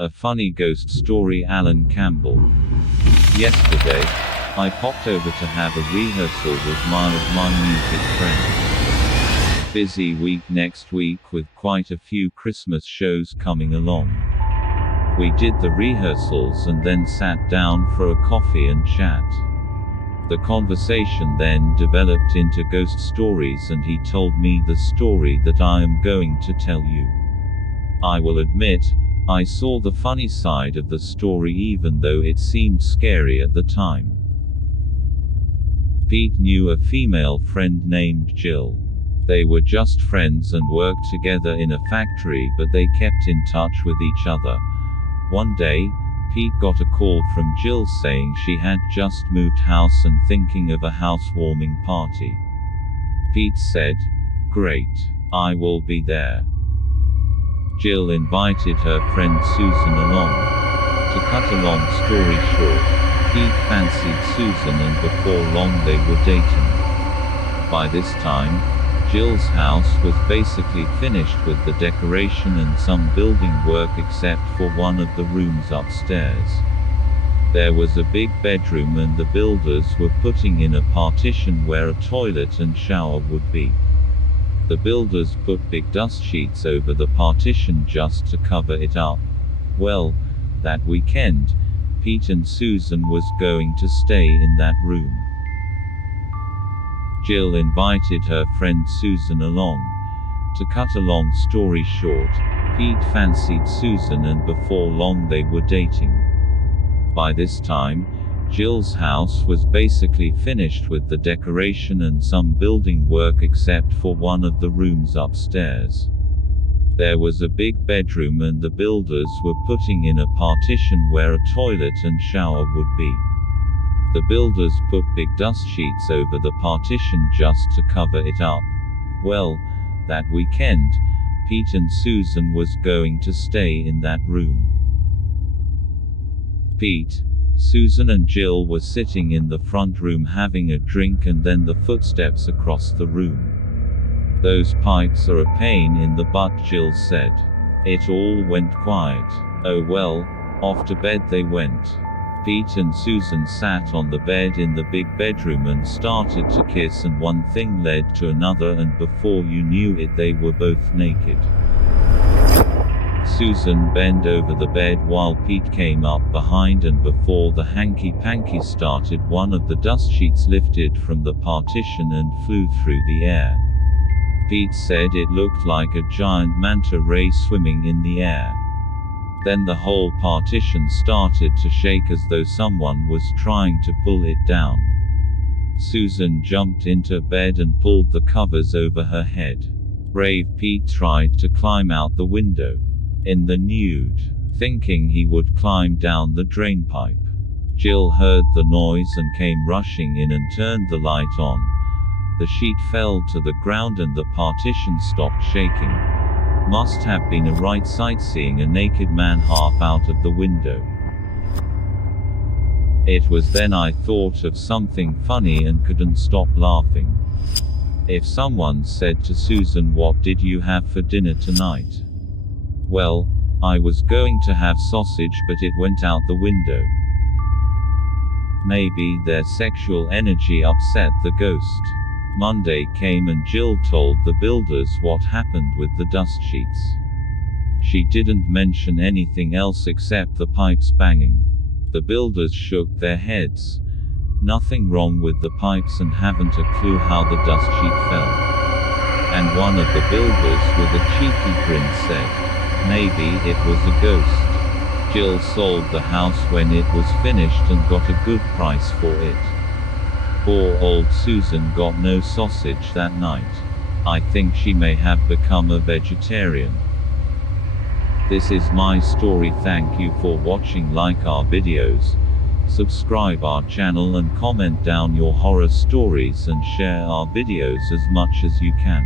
A funny ghost story. Alan Campbell. Yesterday, I popped over to have a rehearsal with my music friends. Busy week next week with quite a few Christmas shows coming along. We did the rehearsals and then sat down for a coffee and chat. The conversation then developed into ghost stories, and he told me the story that I am going to tell you. I will admit, I saw the funny side of the story even though it seemed scary at the time. Pete knew a female friend named Jill. They were just friends and worked together in a factory, but they kept in touch with each other. One day, Pete got a call from Jill saying she had just moved house and thinking of a housewarming party. Pete said, "Great, I will be there." Jill invited her friend Susan along. To cut a long story short, Pete fancied Susan and before long they were dating. By this time, Jill's house was basically finished with the decoration and some building work except for one of the rooms upstairs. There was a big bedroom and the builders were putting in a partition where a toilet and shower would be. The builders put big dust sheets over the partition just to cover it up. Well, that weekend, Pete and Susan was going to stay in that room. Jill invited her friend Susan along. To cut a long story short, Pete fancied Susan and before long they were dating. By this time, Jill's house was basically finished with the decoration and some building work except for one of the rooms upstairs. There was a big bedroom and the builders were putting in a partition where a toilet and shower would be. The builders put big dust sheets over the partition just to cover it up. Well, that weekend, Pete and Susan was going to stay in that room. Pete, Susan and Jill were sitting in the front room having a drink, and then the footsteps across the room. "Those pipes are a pain in the butt," Jill said. It all went quiet. Oh well, off to bed they went. Pete and Susan sat on the bed in the big bedroom and started to kiss, and one thing led to another, and before you knew it they were both naked. Susan bent over the bed while Pete came up behind, and before the hanky-panky started, one of the dust sheets lifted from the partition and flew through the air. Pete said it looked like a giant manta ray swimming in the air. Then the whole partition started to shake as though someone was trying to pull it down. Susan jumped into bed and pulled the covers over her head. Brave Pete tried to climb out the window in the nude, thinking he would climb down the drainpipe. Jill heard the noise and came rushing in and turned the light on. The sheet fell to the ground and the partition stopped shaking. Must have been a right sight seeing a naked man half out of the window. It was then I thought of something funny and couldn't stop laughing. If someone said to Susan, "What did you have for dinner tonight?" Well, I was going to have sausage, but it went out the window. Maybe their sexual energy upset the ghost. Monday came and Jill told the builders what happened with the dust sheets. She didn't mention anything else except the pipes banging. The builders shook their heads. Nothing wrong with the pipes and haven't a clue how the dust sheet fell. And one of the builders with a cheeky grin said, "Maybe it was a ghost." Jill sold the house when it was finished and got a good price for it. Poor old Susan got no sausage that night. I think she may have become a vegetarian. This is my story. Thank you for watching. Like our videos, subscribe our channel and comment down your horror stories, and share our videos as much as you can.